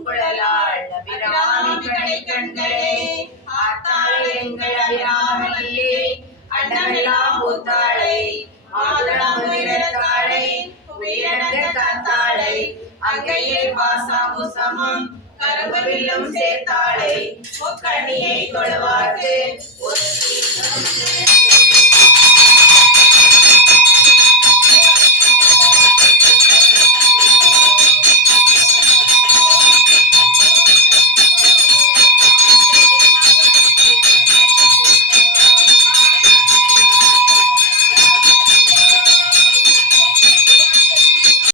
பூங்குழலாள் அபிராமி கடை கண்களே ஆத்தாளை எங்கள் அபிராமல்லே அண்டமெல்லாம் பூத்தாளை மாதுளமுதிரத்தாளை புவியடங்க காத்தாளை அங்கையே பாசாங்குசமும் கரும்பு வில்லும் சேர்த்தாளை முக்கண்ணியை கொழுவார்க்கு